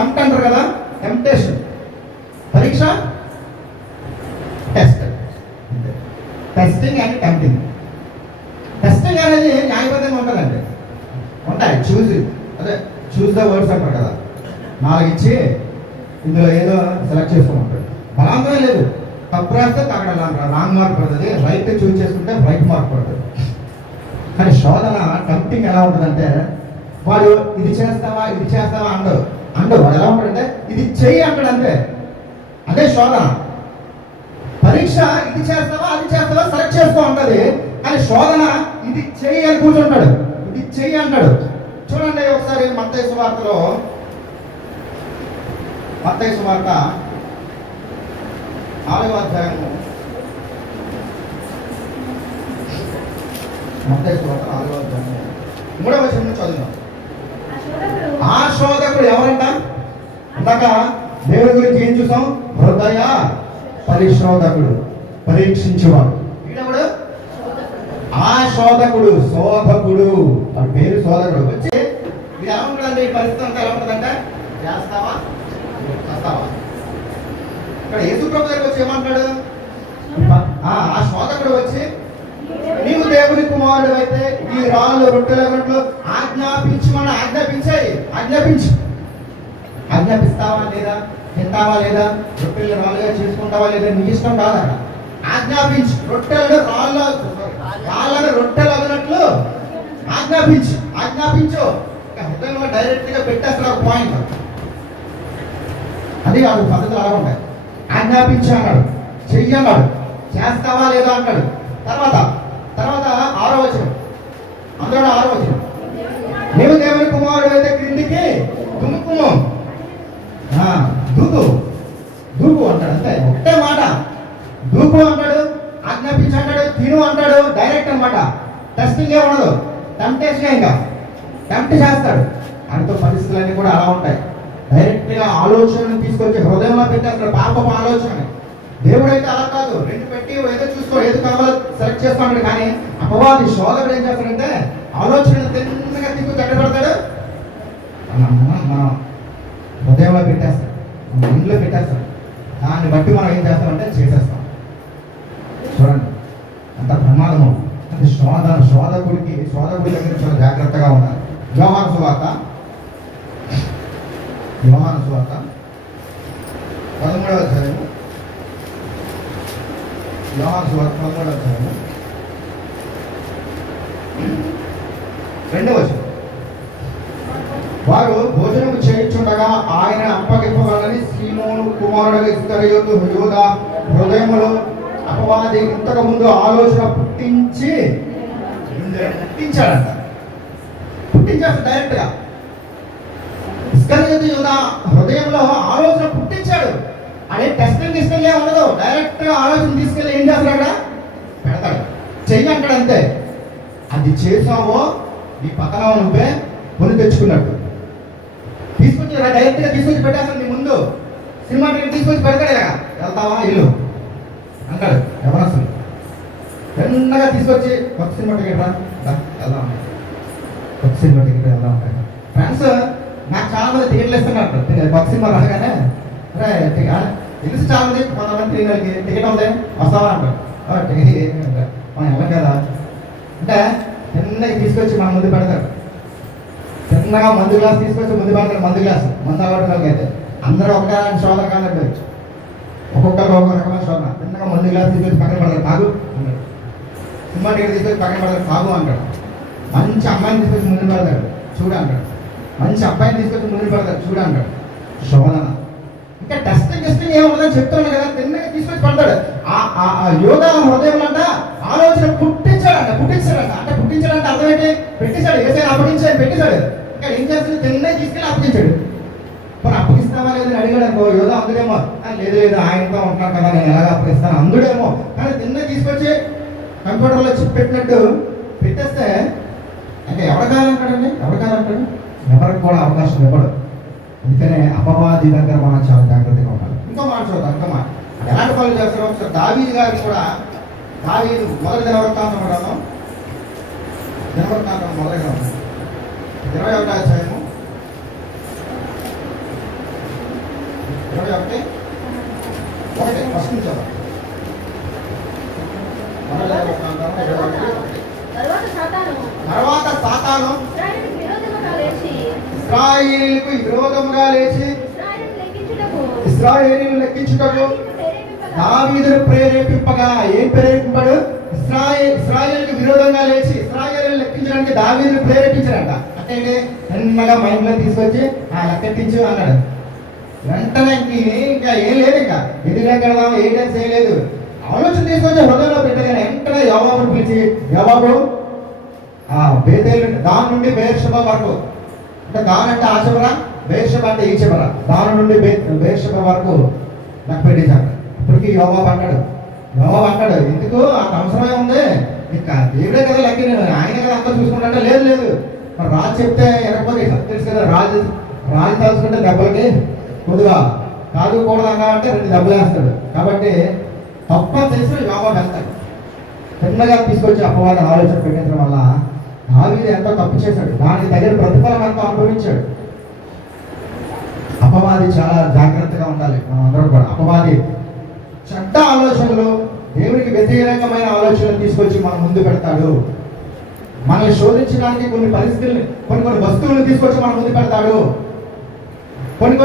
అంటారు కదా, టెంప్టేషన్. పరీక్ష test, testing and tempting. Testing అనేది న్యాయబద్ధంగా ఉంటుందండి. ఉంటాయి చూస్ ద వర్డ్స్ అంటారు కదా, 4 ఇచ్చి ఇందులో ఏదో సెలెక్ట్ చేసుకోమంటాడు. బలాంతమే లేదు. తప్పు రాస్తే అక్కడ రాంగ్ మార్క్ పడుతుంది, రైట్ చూస్ చేసుకుంటే రైట్ మార్క్ పడుతుంది. కానీ శోధన టెంప్టింగ్ ఎలా ఉంటుందంటే, వాడు ఇది చేస్తావా అండు వాడు ఎలా ఉంటాడంటే ఇది చెయ్యి అంటాడు అంతే. అదే శోధన. పరీక్ష ఇది చేస్తావా అది చేస్తావా సెలెక్ట్ చేస్తూ ఉంటుంది. కానీ శోధన ఇది చెయ్యి అని కూర్చుంటాడు, ఇది చెయ్యి అంటాడు. చూడండి ఒకసారి మత్తయి సువార్తలో, మత్తయి సువార్త 4వ అధ్యాయము, మత్తయి సువార్త 4వ అధ్యాయము 3వ వచనం నుంచి చదువుదాం. ఆ శోధకుడు ఎవరంట? ఇందాక దేవుడి గురించి ఏం చూసాం? హృదయ పరిశోధకుడు, పరీక్షించేవాడు. ఈడెవడు? ఆ శోధకుడు, శోధకుడు. ఆ పేరు శోధకుడు. వచ్చి ఇది ఎలా ఉంటుందంటే, ఈ పరిస్థితి అంతా ఎలా ఉంటుందంటే, చేస్తావా చేస్తావా. ఇక్కడ యేసుప్రభు దగ్గరికి వచ్చి ఏమంటాడు? ఆ శోధకుడు వచ్చి, నీవు దేవుని కుమారుడు అయితే ఈ రాళ్ళు రొట్టెలు ఆజ్ఞాపించమని ఆజ్ఞాపిస్తావా లేదా, తింటావా లేదా, రొట్టెలు రాళ్ళుగా చేసుకుంటావా లేదా, నీ ఇష్టం కాదా. ఆజ్ఞాపించు. రాళ్ళను రొట్టెలు అగినట్లు ఆజ్ఞాపించు. హృదయంలో డైరెక్ట్ గా పెట్టేస్తారు ఒక పాయింట్. అది వాడు పద్ధతులు అలా ఉంటాయి. ఆజ్ఞాపించు అన్నాడు, చెయ్యి అన్నాడు, చేస్తావా లేదా అంటాడు. తర్వాత 6వ వచనం, అందులో 6వ వచనం, నీవు దేవుని కుమారుడు అయితే క్రిందికి దుముకుము. దూకు దూకు అంటాడు, అంతే ఒకటే మాట. దూకు అంటాడు, ఆజ్ఞాపించి అంటాడు, తిను అంటాడు, డైరెక్ట్ అనమాట. టెస్టింగ్ ఏ ఉండదు, టెంప్టేషన్ ఇంకా టెంప్ట్ చేస్తాడు. ఆయనతో పరిస్థితులన్నీ కూడా అలా ఉంటాయి. డైరెక్ట్గా ఆలోచనను తీసుకొచ్చి హృదయంలో పెట్టేస్తాడు, పాపపు ఆలోచన. దేవుడైతే అలా కాదు, రెండు పెట్టి ఏదో చూసుకో, ఏది కావాలో సెలెక్ట్ చేస్తాడు. కానీ అపవాది శోధకుడు ఏం చేస్తాడంటే ఆలోచన తిన్నగా తీసుకొచ్చి అడ్డపడతాడు, మనం హృదయంలో పెట్టేస్తాడు, మన ఇంట్లో పెట్టేస్తాడు. దాన్ని బట్టి మనం ఏం చేస్తామంటే చేసేస్తాం. చూడండి అంత ప్రమాదము. అంటే శోధకుడి దగ్గర చాలా జాగ్రత్తగా ఉండాలి. యోహాను సువార్త 13వ అధ్యాయము. యోహాను సువార్త 13వ అధ్యాయము 2వ వచనం. వారు భోజనం చేయించుండగా ఆయన అప్పగింపగలని సీమోను కుమారుడు ఇస్కరియోతు యూదా హృదయములో అపవాది ఇంతకు ముందు ఆలోచన పుట్టించాడంట. పుట్టించేస్తాడు డైరెక్ట్ గా. ఇస్కరియోతు యూదా హృదయంలో ఆలోచన పుట్టించాడు. అదే టెస్టింగ్ తీసుకెళ్ళే ఉండదు, డైరెక్ట్ గా ఆలోచన తీసుకెళ్ళి ఏం చేస్తాడు, పెడతాడు, చెయ్యి అంటాడు, అంతే. అది చేసావో నీ పక్కన నువ్వే కొని తెచ్చుకున్నట్టు. తీసుకొచ్చి డైరెక్ట్ గా తీసుకొచ్చి పెట్టేస్తాడు నీ ముందు. సినిమా టికెట్ తీసుకొచ్చి పెడతాడు, వెళ్తావా ఇల్లు అంటాడు. ఎవరు అసలు చిన్నగా తీసుకొచ్చి కొత్త సినిమా టికెట్ రా వెళ్దాం, కొత్త సినిమా టికెట్ వెళ్దాం అంటాడు. ఫ్రెండ్స్ నాకు చాలా మంది టికెట్లు ఇస్తున్నారు, కొత్త సినిమా రాగానే తెలిసి చాలా మంది కొంతమంది టికెట్ ఉంది వస్తావా అంటారు. టికెట్ ఏమి అంటారు, మనం వెళ్ళం కదా అంటే చిన్నగా తీసుకొచ్చి మన ముందు పెడతారు. చిన్నగా మందు గ్లాస్ తీసుకొచ్చి ముందు పెడతారు. మందు గ్లాస్ మందు అలవాటు అయితే అందరూ ఒకటే శోధన కానట్టు, ఒక్కొక్కరు ఒక్కొక్క రకమైన శోధన. చిన్నగా మందు గ్లాస్ తీసుకొచ్చి పక్కన పడతారు, తాగు అంటారు. సినిమా టికెట్ తీసుకొచ్చి పక్కన పడతారు, తాగు అంటాడు. మంచి అమ్మాయిని తీసుకొచ్చి ముందు పెడతాడు, చూడు అంటాడు. మంచి అబ్బాయిని తీసుకొచ్చి ముందు పెడతాడు, చూడు అంటాడు. శోధన ఇంకా టెస్టింగ్ ఏముంటుందని చెప్తున్నాడు కదా, చిన్నగా తీసుకొచ్చి పడతాడు. ఆ యోగా హృదయం అంట ఆలోచన పుట్టించాడంట. అంటే పుట్టించాడంటే అర్థం ఏంటి, పెట్టేశాడు. ఏదైనా అప్పగించాడు, పెట్టేశాడు. ఇంకా ఏం చేస్తుంది, చిన్నగా తీసుకెళ్ళి అప్పగించాడు. మరి అప్పగిస్తావా లేదని అడిగాడు అనుకో, యోగా అందుడేమో, లేదు ఆయనతో ఉంటున్నాను కదా నేను ఎలాగ అప్పగిస్తాను అందుడేమో. కానీ చిన్నగా తీసుకొచ్చి కంప్యూటర్లో చిప్ పెట్టినట్టు పెట్టేస్తే అంటే ఎవరు కాదంటాడండి, ఎవరికి కూడా అవకాశం ఇవ్వడు. అందుకనే అపవాది దగ్గర మనం చాలా జాగ్రత్తగా ఉండాలి. ఇంకో మాట చూద్దాం, ఇంకో మాట ఎలాంటి పనులు చేస్తారో ఒకసారి. దావీదు గారికి కూడా, దావీదు మొదటి దినవృత్తాంతం కూడాను, దినవృత్తాంతం మొదటి 21వ అధ్యాయము 21 ఫస్ట్ నుంచి చదవండి. తర్వాత సాతాను ఇశ్రాయేలుకు విరోధముగా లేచి ఇశ్రాయేలును లెక్కించుటకు దావీదును ప్రేరేపింపగా. ఏం ప్రేరేపింపాడు, ఇశ్రాయేలుకు విరోధంగా లేచి ఇశ్రాయేలును లెక్కించడానికి దావీదును ప్రేరేపించాడంట. అంటే చిన్నగా మైండ్ లో తీసుకొచ్చి లెక్కెట్టించు అన్నాడు. వెంటనే ఇంకా ఏం లేదు, ఇంకా ఎదురుగా కడదాం ఏం చేయలేదు. ఆలోచన తీసుకొచ్చి హృదయంలో పెట్టగానే వెంటనే యోవాబును పిలిచి, యోవాబు బేతేలు దాని నుండి బెయేర్షెబా వరకు, అంటే దాని అంటే ఆ చివర, బెయేర్షెబా అంటే ఈ చివర, దాని నుండి బెయేర్షెబా వరకు నాకు పెట్టేశాడు. ఇప్పటికీ యోవాబు అంటాడు ఎందుకు అంత అవసరమే ఉంది, ఇంకా దేవుడే కదా లెక్క, ఆయన కదా అంతా చూసుకుంటే. లేదు మరి రాజు చెప్తే ఎనకపోతే తెలుసు కదా, రాజు తలుచుకుంటే దెబ్బలకి కొద్దిగా కాదుకూడదు అన్నామంటే 2 దెబ్బలు వేస్తాడు. కాబట్టి తప్ప తెలిసిన యోవాబు వెళ్తాడు. చిన్నగా తీసుకొచ్చి అపవాద ఆలోచన పెట్టించడం వల్ల దావీదు ఎంతో తప్పు చేశాడు, దానికి దగ్గర ప్రతిఫలం ఎంతో అనుభవించాడు. అపవాది చాలా జాగ్రత్తగా ఉండాలి మనం అందరం కూడా. అపవాది చెడ్డ ఆలోచనలు, దేవునికి వ్యతిరేకమైన ఆలోచనలు తీసుకొచ్చి మన ముందు పెడతాడు. మనల్ని శోధించడానికి కొన్ని పరిస్థితుల్ని, కొన్ని వస్తువులను తీసుకొచ్చి మన ముందు పెడతాడు. కొన్ని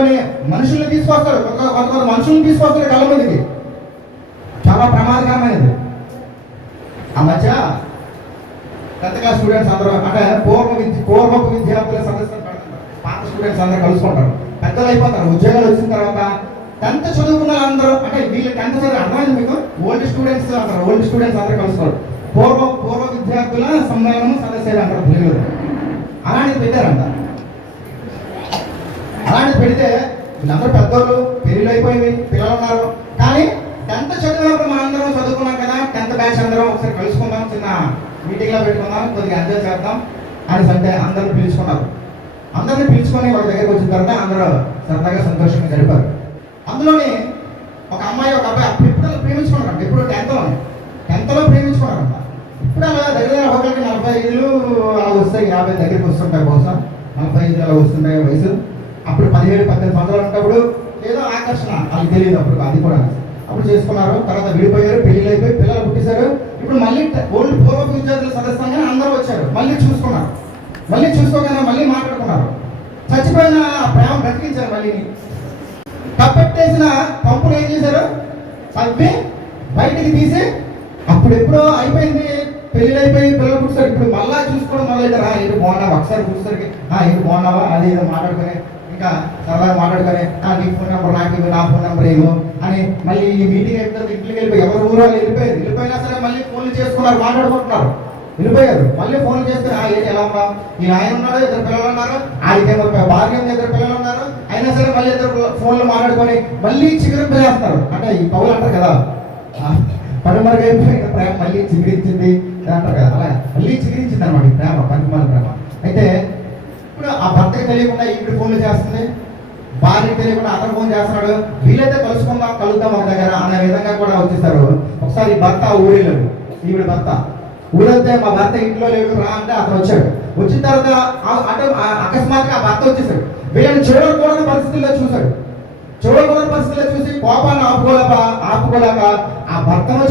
మనుషుల్ని తీసుకొస్తాడు, కొంత మనుషుల్ని తీసుకొస్తాడు కళ్ళ ముందుకి. చాలా ప్రమాదకరమైనది. ఆ మధ్య 10th క్లాస్ స్టూడెంట్స్ అందరూ, అంటే పూర్వపు విద్యార్థుల సదస్సులు పెడుతుంటారు. పాత స్టూడెంట్స్ అందరూ కలుసుకుంటారు, పెద్దలు అయిపోతారు, ఉద్యోగాలు వచ్చిన తర్వాత 10th చదువుకున్న అందరూ, అంటే వీళ్ళు 10th చదువు అర్థమైంది మీకు, ఓల్డ్ స్టూడెంట్స్ అందరూ కలుసుకోరు. పూర్వ విద్యార్థుల సమ్మేళనం సదస్సు అంటారు తెలుగులో. అలాంటిది పెట్టారంట. అలాంటిది పెడితే వీళ్ళందరూ పెద్దోళ్ళు పెళ్ళిళ్ళు అయిపోయింది, పిల్లలు ఉన్నారు. కానీ 10th చదివినప్పుడు మనందరం చదువుకున్నాం కదా, 10th బ్యాచ్ అందరం ఒకసారి కలుసుకుందాం, చిన్న మీటింగ్లో పెట్టుకుందాం, కొద్దిగా ఎంజాయ్ చేద్దాం అని అంటే అందరూ పిలుచుకున్నారు. అందరిని పిలుచుకొని వాళ్ళ దగ్గరికి వచ్చిన తర్వాత అందరూ సరదాగా సంతోషంగా గడిపారు. అందులోని ఒక అమ్మాయి ఒక అబ్బాయి అప్పుడు ఇప్పుడు ప్రేమించుకున్నారంట. ఇప్పుడు 10th లో ప్రేమించుకున్నారంట. ఇప్పుడు అలా దగ్గర ఒకరికి 45 అలా వస్తాయి, 50 దగ్గరికి వస్తుంటాయి, బహుశా 45 అలా వస్తుంటాయి వయసు. అప్పుడు 17-18 సంవత్సరాలు ఉన్నప్పుడు ఏదో ఆకర్షణ, వాళ్ళకి తెలియదు అప్పుడు, అది కూడా అప్పుడు చేసుకున్నారు. తర్వాత విడిపోయారు, పెళ్ళిళ్ళు అయిపోయి పిల్లలు పుట్టేశారు. ఇప్పుడు మళ్ళీ ఓల్డ్ పూర్వపు విద్యార్థుల సదస్యంగా అందరూ వచ్చారు, మళ్ళీ చూసుకున్నారు. మళ్ళీ చూసుకోగానే మళ్ళీ మాట్లాడుకున్నారు. చచ్చిపోయిన ప్రేమ బ్రతికించారు. మళ్ళీ కప్పెట్టేసిన పంపులు ఏం చేశారు, చంపి బయటికి తీసి అప్పుడు ఎప్పుడో అయిపోయింది, పెళ్ళి అయిపోయి పిల్లలు పుట్టారు. ఇప్పుడు మళ్ళా చూసుకోవడం మొదలెట్టారా, ఏంటి బాగున్నావా, ఒకసారి చూసేసరికి ఏంటి బాగున్నావా, అది ఏదో మాట్లాడుకొని ఇంకా సరదాగా మాట్లాడుకొని నీ ఫోన్ నెంబర్ నాకు ఇవ్వు, నా ఫోన్ నెంబర్ ఏమో అని మళ్ళీ ఈ మీటింగ్ అయిపోతుంది. ఇంటికి వెళ్ళిపోయి ఎవరు ఊరు వెళ్ళిపోయారు. వెళ్ళిపోయినా సరే మళ్ళీ ఫోన్లు చేసుకున్నారు, మాట్లాడుకుంటున్నారు. వెళ్ళిపోయారు, మళ్ళీ ఫోన్లు చేసుకుని ఏంటి ఎలా ఉన్నా, ఈ ఆయన ఉన్నాడు, 2 పిల్లలు ఉన్నారు, ఆయనకేమో భార్య ఉంది, 2 పిల్లలు ఉన్నారు. అయినా సరే మళ్ళీ 2 ఫోన్లు మాట్లాడుకొని మళ్ళీ చిగురింపు చేస్తారు. అంటే ఈ పౌలు అంటారు కదా, పడుమరుగైపోయిన ప్రేమ మళ్ళీ చిగురించింది అంటారు కదా, అలా మళ్ళీ చిగురించింది అనమాట ఈ ప్రేమ, పనిమాల ప్రేమ. అయితే ఇప్పుడు ఆ భర్తకి తెలియకుండా ఈవిడ ఫోన్లు చేస్తుంది, భార్యకి తెలియకుండా అతను ఫోన్ చేస్తున్నాడు. వీలైతే కలుసుకుందాం, కలుద్దాం ఒక దగ్గర అనే విధంగా కూడా వచ్చేస్తారు. ఒకసారి భర్త ఊరిలో, ఈవిడ భర్త ఊరంతే, మా భర్త ఇంట్లో లేడు రా అంటే అతను వచ్చాడు. వచ్చిన తర్వాత అంటే అకస్మాత్తుగా ఆ భర్త వచ్చేసాడు. వీళ్ళని చూడకూడని పరిస్థితుల్లో చూశాడు. చూడకూడని పరిస్థితుల్లో చూసి కోపాన్ని ఆపుకోలేక ఆ భర్తను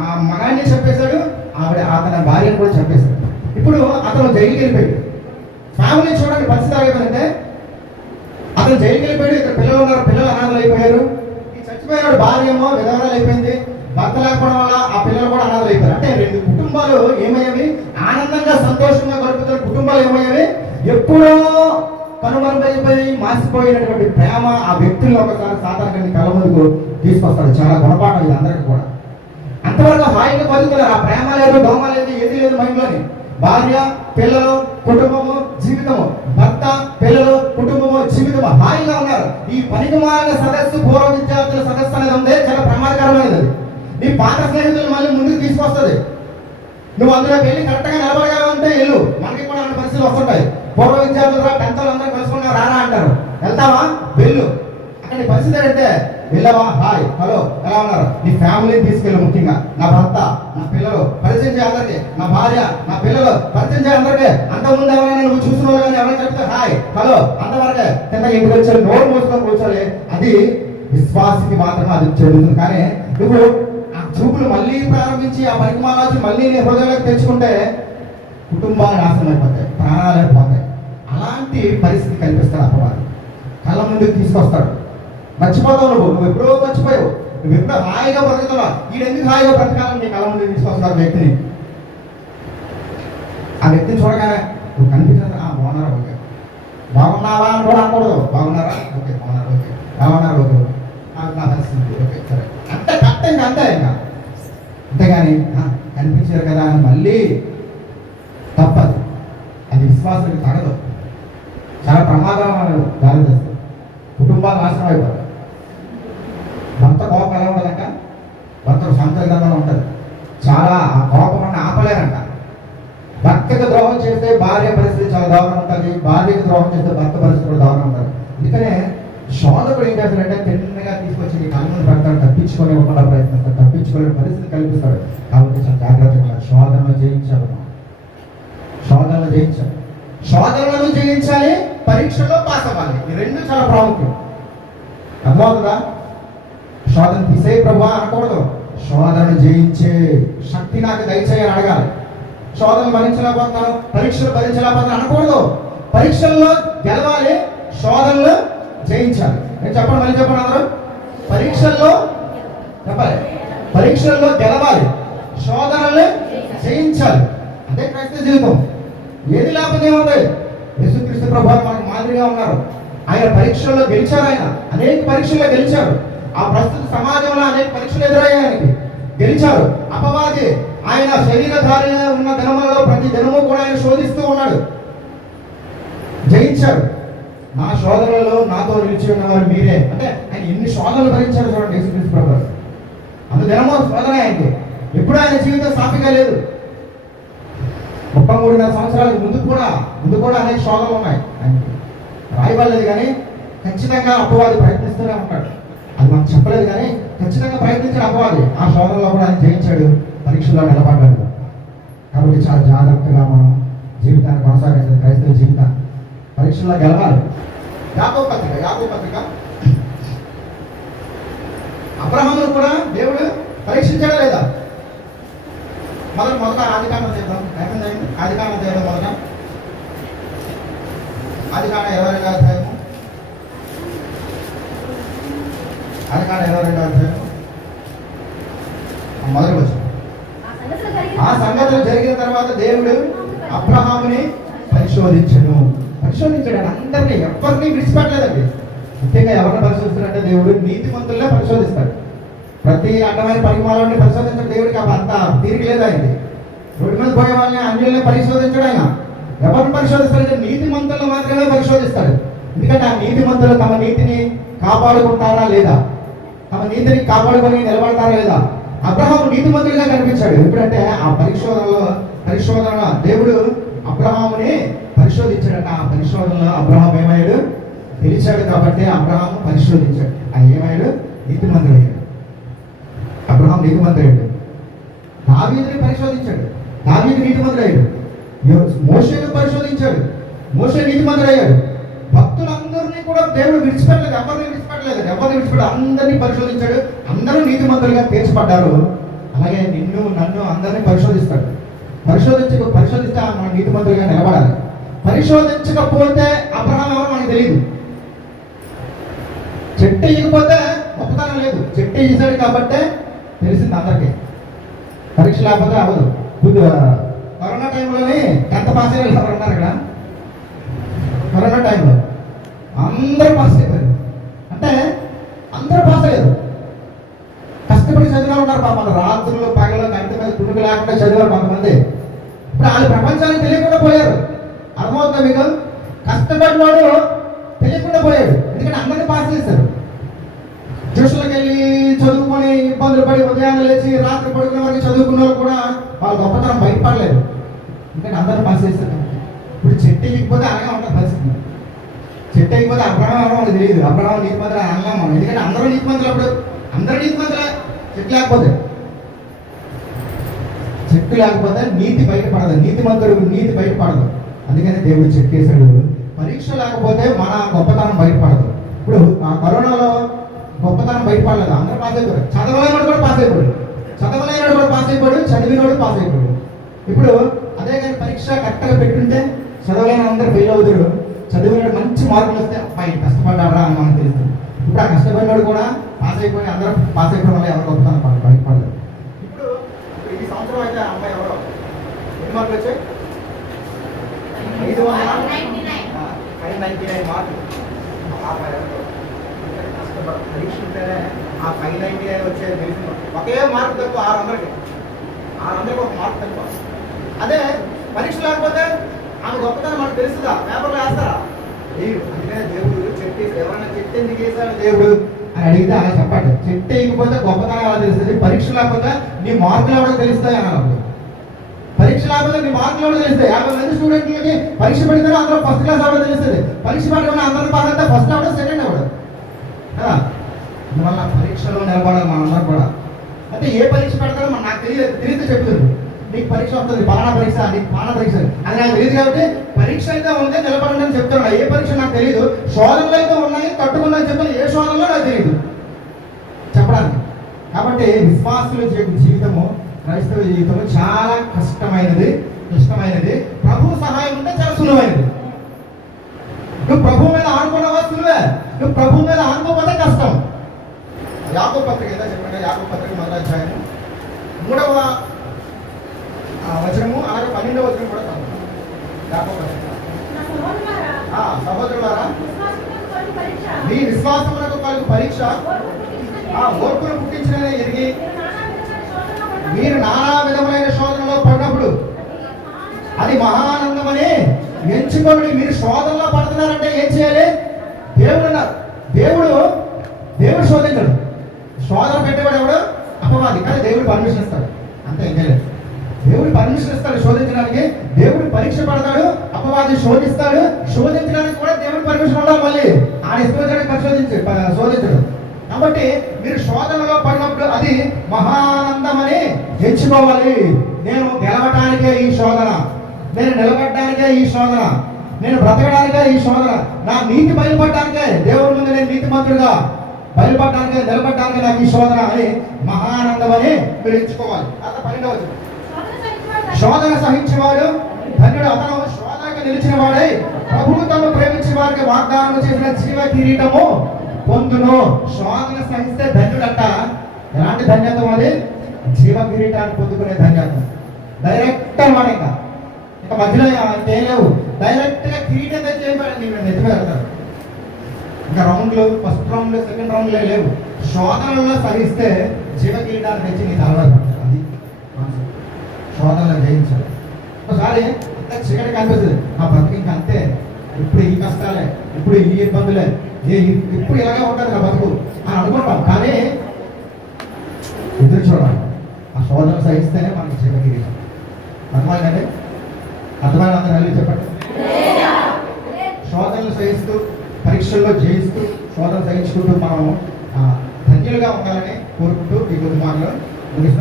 ఆ మగాన్ని చెప్పేశాడు, అతని భార్యను కూడా చెప్పేశాడు. ఇప్పుడు అతను జైలుకి వెళ్ళిపోయాడు. ఫ్యామిలీ చూడండి పరిస్థితి అయిపోయిందంటే, అతను జైలుకి వెళ్ళిపోయాడు, 2 పిల్లలు ఉన్నారు, పిల్లలు అనాథలు అయిపోయారు. ఈ చచ్చిపోయాడు భార్య ఏమో విధవరాలు అయిపోయింది. భర్త లేకపోవడం వల్ల ఆ పిల్లలు కూడా అనాథలు అయిపోయారు. అంటే 2 కుటుంబాలు ఏమయ్యేవి, ఆనందంగా సంతోషంగా గడుపుతున్న కుటుంబాలు ఏమయ్యేవి, ఎప్పుడో కనుమరుగైపోయి మాసిపోయినటువంటి ప్రేమ ఆ వ్యక్తుల్లో ఒకసారి సాధారణంగా కళ్ళ ముందుకు తీసుకొస్తాడు. చాలా గుణపాఠం ఇది అందరికీ కూడా. అంతవరకు హాయిగా బతుకుతారు. ఆ ప్రేమ లేదు, దోమ లేదు, ఏది లేదు మైండ్లోని. భార్య, పిల్లలు, కుటుంబము, జీవితము, భర్త, పిల్లలు, కుటుంబము, జీవితము హాయిగా ఉన్నారు. ఈ పనికిమాలిన సదస్సు, పూర్వ విద్యార్థుల సదస్సు అనేది ఉంది, చాలా ప్రమాదకరమైనది. నీ పాత స్నేహితులు మళ్ళీ ముందుకు తీసుకొస్తుంది. నువ్వు అందులోకి వెళ్ళి కరెక్ట్గా నిలబడగలంటే వెళ్ళు. మనకి కూడా అన్ని పరిస్థితులు వస్తుంటాయి. పూర్వ విద్యార్థులు 10th అందరూ కలుసుకున్నా రారా అంటారు, వెళ్తావా, వెళ్ళు. అక్కడ నీ పరిస్థితి ఏంటంటే, వెళ్ళవా, హాయ్ హలో ఎలా ఉన్నారు, నీ ఫ్యామిలీని తీసుకెళ్ళు. ముఖ్యంగా నా భర్త, నా పిల్లలు పరిచయం చేయ అందరికీ, నా భార్య, నా పిల్లలు పరిచయం చేయ అందరికీ. అంతకుముందు ఎవరైనా నువ్వు చూసిన వాళ్ళు కానీ ఎవరైనా చెప్తే హాయ్ హలో అంతవరకే, కింద ఇంటికి వచ్చారు, నోరు మూసుకొని కూర్చోవాలి. అది విశ్వాసికి మాత్రమే అది చెల్లుతుంది. కానీ నువ్వు ఆ చూపులు మళ్ళీ ప్రారంభించి ఆ పరిమాణాలు మళ్ళీ నీ హృదయంలోకి తెచ్చుకుంటే కుటుంబాలు నాశనం అయిపోతాయి, ప్రాణాలు అయిపోతాయి. అలాంటి పరిస్థితి కనిపిస్తాడు అపవాది. కళ్ళ ముందుకు తీసుకొస్తాడు. మర్చిపోతావు, నువ్వు ఎప్పుడో మర్చిపోయావు, నువ్వు ఎప్పుడో హాయిగా బ్రతుకుతున్నావు. వీడెందుకు హాయిగా బ్రతకాలని నీ కళ్ళ ముందుకు తీసుకొస్తున్నారు వ్యక్తిని. ఆ వ్యక్తిని చూడగానే నువ్వు కనిపించిన బాగున్నారా, ఓకే, బాగున్నావా అని కూడా అనకూడదు. బాగున్నారా, ఓకే, బాగున్నారు, ఓకే, బాగున్నారు, ఓకే, నా పరిస్థితి ఓకే, సరే, అంతే కరెక్ట్. ఇంకా అంతే, ఇంకా అంతేగాని కనిపించారు కదా అని మళ్ళీ తప్పదు. అది విశ్వాసానికి తగదు, చాలా ప్రమాదం దారి చేస్తుంది. కుటుంబాలు నాశనం అయిపోతాయి. భర్త కోపం ఎలా ఉంటుందంట, భర్త సొంత విధానంలో ఉంటుంది. చాలా ఆ కోపం అన్న ఆపలేరంట. భర్తకు ద్రోహం చేస్తే భార్య పరిస్థితి చాలా దారుణం ఉంటుంది, భార్యకు ద్రోహం చేస్తే భర్త పరిస్థితి కూడా దారుణం ఉంటుంది. అందుకనే శోధకుడు ఏం చేస్తాడంటే, తిన్నగా తీసుకొచ్చి నీ కళ్ళ ముందు పెడతాడు, తప్పించుకోలేకుండా ప్రయత్నిస్తాడు, తప్పించుకోలే పరిస్థితి కల్పిస్తాడు. కాబట్టి చాలా జాగ్రత్తగా శోధనలు జయించాలి. శోధనలు జయించాలి, శోధనలను జయించాలి, పరీక్షలో పాస్ అవ్వాలి. ఈ 2 చాలా ప్రాముఖ్యం. అర్థమవుతుందా? శోధన తీసే ప్రభు అనకూడదు, శోధనను జయించే శక్తి నాకు దయచేయని అడగాలి. శోధనలు భరించలేకపోతున్నాను, పరీక్షలు భరించలేకపోతున్నాను అనకూడదు. పరీక్షల్లో గెలవాలి, శోధనలు జయించాలి. నేను చెప్పండి, మళ్ళీ చెప్పండి అందరూ. పరీక్షల్లో చెప్పాలి, పరీక్షల్లో గెలవాలి, శోధనలు జయించాలి. అదే క్రైస్తవ జీవితం. ఏది లేకపోతే ఏముంది? యేసుక్రీస్తు ప్రభువు మనకు మాదిరిగా ఉన్నారు. ఆయన పరీక్షల్లో గెలిచారు. ఆయన అనేక పరీక్షల్లో గెలిచారు. ఆ ప్రస్తుత సమాజంలో అనేక పరీక్షలు ఎదురయ్యాయి, ఆయనకి గెలిచారు. అపవాది ఆయన శరీరధారి ఉన్న దినములలో ప్రతి దినము కూడా ఆయన శోధిస్తూ ఉన్నాడు, జయించాడు. నా శోధనలలో నాతో నిలిచి ఉన్నవారు మీరే. అంటే ఆయన ఎన్ని శోధనలు భరించారు చూడండి యేసుక్రీస్తు ప్రభు. అందు దినమో శోధన ఆయనకి. ఎప్పుడు ఆయన జీవితం సాఫీగా లేదు. 33.5 సంవత్సరాలకు ముందు కూడా అనేక శోధనలు ఉన్నాయి ఆయనకి. రాయబడలేదు కానీ ఖచ్చితంగా అపవాది ప్రయత్నిస్తూనే ఉంటాడు. అది మనకు చెప్పలేదు కానీ ఖచ్చితంగా ప్రయత్నించిన అపవాది. ఆ శోధనలో కూడా ఆయన జయించాడు, పరీక్షలో నిలబడ్డాడు. కాబట్టి చాలా జాగ్రత్తగా మనం జీవితాన్ని కొనసాగించాలి. క్రైస్తవ జీవితాన్ని పరీక్షల్లో గెలవాలి. యాకోబు పత్రిక అబ్రహామును కూడా దేవుడు పరీక్షించాడా లేదా? మొదట ఆదికాండం చేద్దాం. ఆదికాండం చేయడం మొదట ఆదికాండం 22వ అధ్యాయము. ఆదికాండం 22వ అధ్యాయము మొదటి వచనం. ఆ సంగతులు జరిగిన తర్వాత దేవుడు అబ్రహాముని పరిశోధించాడు. అందరినీ ఎవరిని విడిచిపెట్టలేదండి. ముఖ్యంగా ఎవరిని పరిశోధిస్తాడంటే దేవుడు నీతిమంతులనే పరిశోధిస్తాడు. ప్రతి అడ్డమైన పరిమాణాన్ని పరిశోధించడం దేవుడికి అంత తీరిక లేదు. ఆయనకి రోడ్డు మీద పోయే వాళ్ళని అన్యుల్ని పరిశోధించడు. ఆయన ఎవరిని పరిశోధిస్తాడంటే నీతిమంతులను మాత్రమే పరిశోధిస్తాడు. ఎందుకంటే ఆ నీతిమంతులు తమ నీతిని కాపాడుకుంటారా లేదా, తమ నీతిని కాపాడుకొని నిలబడతారా లేదా. అబ్రహాము నీతిమంతుడిగా కనిపించాడు. ఎప్పుడంటే ఆ పరిశోధన దేవుడు అబ్రహాముని పరిశోధించాడట. ఆ పరిశోధనలో అబ్రహాం ఏమయ్యాడు? గెలిచాడు. కాబట్టి అబ్రహాము పరిశోధించాడు. ఆ ఏమయ్యాడు? నీతిమంతుడయ్యాడు. అబ్రహాం నీతిమంతుడయ్యాడు. దావీదుని పరిశోధించాడు. దావీదు నీతిమంతుడయ్యాడు. మోషేను పరిశోధించాడు. మోషే నీతిమంతుడయ్యాడు. భక్తులందరినీ కూడా దేవుడు విడిచిపెట్టలేదు. ఎవరిని విడిచిపెట్టాడు? అందరినీ పరిశోధించాడు. అందరూ నీతిమంతులుగా తీర్చబడ్డారు. అలాగే నిన్ను నన్ను అందరినీ పరిశోధిస్తాడు. పరిశోధిస్తే మనం నీతిమంతులుగా నిలబడాలి. పరిశోధించకపోతే అబ్రహాం ఎవరో మనకు తెలియదు. చెట్టు ఎగిపోతే గొప్పతనం లేదు. చెట్టు ఎగిసాడు కాబట్టే తెలిసింది అందరికీ. పరీక్ష లేకపోతే అవ్వదు. కరోనా టైంలోని 10th పాస్ అయ్యారు ఎవరు ఉన్నారు ఇక్కడ? కరోనా టైంలో అందరూ పాస్ అయిపోయారు. అంటే అందరూ పాస్ అయ్యారు. కష్టపడి చదివే ఉన్నారు పాప. రాత్రులు పగలు కంటి మీద కుటుంబ లేకుండా చదివారు కొంతమంది. ఇప్పుడు వాళ్ళు ప్రపంచానికి తెలియకుండా పోయారు. అర్థమవుతుందా మీకు? కష్టపడినోడు తెలియకుండా పోయాడు. ఎందుకంటే అందరినీ పాస్ చేశారు. ట్యూషన్లకు వెళ్ళి చదువుకొని ఇబ్బందులు పడి ఉదయాన్నే లేచి రాత్రి పడుకునే వరకు చదువుకున్న వాళ్ళు కూడా వాళ్ళ గొప్పతనం బయటపడలేదు. ఎందుకంటే అందరూ పాస్ చేస్తారు. ఇప్పుడు చెట్టు ఎక్కిపోతే అలాగే ఉంటుంది పరిస్థితి. చెట్టు ఎక్కిపోతే అబ్రహాం ఎవరో మనకు తెలియదు. అబ్రహాం నీతిమంతులు అనగా మనం. ఎందుకంటే అందరూ నీతిమంతులు. అప్పుడు అందరూ నీతిమంతులే. చెట్టు లేకపోతే నీతి బయటపడదు. నీతిమంతుడు నీతి బయటపడదు. అందుకని దేవుడు చెట్టు వేశాడు. పరీక్ష లేకపోతే మన గొప్పతనం బయటపడదు. ఇప్పుడు ఆ కరోనాలో గొప్పతనం బయటపడలేదు. అందరూ పాస్ అయిపోయారు. చదవలేనోడు కూడా పాస్ అయిపోయాడు. చదివినోడు పాస్ అయిపోయాడు. ఇప్పుడు అదే కానీ పరీక్ష కరెక్ట్గా పెట్టుంటే చదవలేని అందరూ ఫెయిల్ అవుతారు. చదివినోడు మంచి మార్కులు వస్తే అబ్బాయి కష్టపడ్డారా అని మనకు తెలుస్తుంది. ఇప్పుడు ఆ కష్టపడినోడు కూడా పాస్ అయిపోయి అందరూ పాస్ అయిపోవడం వల్ల ఎవరు గొప్పతనం బయటపడలేదు. ఇప్పుడు ఈ సంవత్సరం అయితే ఆ అమ్మాయి ఎవరో ఎన్ని మార్కులు వచ్చాయి? 599 మార్కులు. పరీక్ష ఉంటేనే ఆ 599 వచ్చేది తెలిసింది. ఒకే మార్కు తక్కువ 600కి ఒక మార్కు తక్కువ. అదే పరీక్ష లేకపోతే ఆమె గొప్పతనం మనకు తెలుస్తుందా? పేపర్లో వేస్తారా? లేదు. అందుకనే దేవుడు చెట్టు ఎవరైనా చెట్టు ఎందుకు వేసాడు దేవుడు అని అడిగితే అలా చెప్పండి. చెట్టు వేయకపోతే గొప్పతనం ఎలా తెలుస్తుంది? పరీక్ష లేకపోతే నీ మార్కులు ఎవడో తెలుస్తాయి అన్నప్పుడు. పరీక్ష లేకపోతే నీ మార్కులు ఎవడో తెలుస్తాయి. 50 మంది స్టూడెంట్లకి పరీక్ష పెడితే అందరూ ఫస్ట్ క్లాస్ ఎవడో తెలుస్తుంది. పరీక్ష పెట్టకుండా అందరూ పాస్ అయితే ఫస్ట్ ఎవడో సెకండ్ ఎవడో కదా. అందువల్ల పరీక్షలో నిలబడాలి మనందరూ కూడా. అంటే ఏ పరీక్ష పెడతారో నాకు తెలియదు చెప్తుంది. నీకు పరీక్ష వస్తుంది, పలానా పరీక్ష, నీకు పలానా పరీక్ష అది నాకు తెలియదు. కాబట్టి పరీక్ష అయితే ఉంటే నిలబడండి అని చెప్తాను. ఏ పరీక్ష నాకు తెలియదు. శోధనలు అయితే ఉన్నాయి, తట్టుకున్నాయని చెప్తాను. ఏ శోధనలో నాకు తెలియదు చెప్పడానికి. కాబట్టి విశ్వాసుల జీవితము, క్రైస్తవ జీవితము చాలా కష్టమైనది, క్లిష్టమైనది. ప్రభు సహాయం ఉంటే చాలా సులువైనది. నువ్వు ప్రభు మీద ఆనుకున్నవా సులువే. నువ్వు ప్రభు మీద ఆనుకోకపోతే కష్టం. యాకోబు పత్రిక ఏదో చెప్పండి. యాకోబు పత్రిక 1వ అధ్యాయము 3వ వచనము అలాగే 12వ వచనం కూడా చదువుతాం. యాకోబు పత్రిక. సహోదరులారా, మీ విశ్వాసమునకు కలుగు పరీక్ష ఓర్పును పుట్టించిన ఎరిగి మీరు నానా విధములైన శోధనలో పడినప్పుడు అది మహానందమని ఎంచుకు తెచ్చుకోండి. మీరు శోధనలో పడుతున్నారంటే ఏం చేయాలి? దేవుడు అన్నారు. దేవుడు శోధించడు. శోధన పెట్టేవాడు ఎవడు? అపవాది. కానీ దేవుడు పర్మిషన్ ఇస్తాడు, అంతే, ఏం చేయలేదు. దేవుడు పర్మిషన్ ఇస్తాడు శోధించడానికి. దేవుడు పరీక్ష పడతాడు, అపవాది శోధిస్తాడు. శోధించడానికి కూడా దేవుడు పర్మిషన్ ఉండాలి. మళ్ళీ ఆయన ఇష్టం శోధించడు. కాబట్టి మీరు శోధనలో పడినప్పుడు అది మహానందమని ఎంచుకోవాలి. నేను గెలవటానికే ఈ శోధన, నేను నిలబడటానికే ఈ శోధన, నేను బ్రతకడానికే ఈ శోధన, నా నీతి బయలుపడటానికే, దేవుడి ముందు నేను నీతిమంతుడుగా బయలుపడటానికే, నిలబడటానికే నాకు ఈ శోధన అని మహానందమని మీరు ఎంచుకోవాలి. అంత 12వ శోధన సహించేవాడు ధన్యుడు, అతను శోధనకు నిలిచిన వాడై ప్రభువు తను ప్రేమించే వారికి వాగ్దానం చేసిన జీవ కిరీటము పొందును. శోధన సహిస్తే ధన్యుడట. ఎలాంటి ధన్యత్వం అది? జీవ కిరీటాన్ని పొందుకునే ధన్యత్వం. డైరెక్ట్ అన్నమాట. ఇంకా మధ్యలో ఏం లేవు. డైరెక్ట్ గా కిరీటం తెచ్చేయబడి నెత్తి పెడతారు. ఇంకా రౌండ్లు, ఫస్ట్ రౌండ్, సెకండ్ రౌండ్లే లేవు. శోధనలో సహిస్తే జీవ కిరీటాన్ని తెచ్చి నీ తలవారు. అది శోధనలో జయించాలి. ఒకసారి అంత చీకటి కనిపిస్తుంది, నా బతుకు ఇంకా అంతే, ఇప్పుడు ఈ కష్టాలే, ఇప్పుడు ఈ ఇబ్బందులే, ఇప్పుడు ఇలాగే ఉంటుంది నా బతుకు అని అనుకుంటాం. కానీ ఎదురు చూడాలి. ఆ శోధన సహిస్తేనే మనకి జీవగిరి. అర్థమైందండి? అర్థమైన అందరూ చెప్పండి. శోధనలు సహిస్తూ, పరీక్షల్లో జయిస్తూ, శోధన సహించుకుంటూ మనం ధన్యులుగా ఉండాలని కోరుకుంటూ ఈ కొద్ది మాటలు ముగిస్తాం.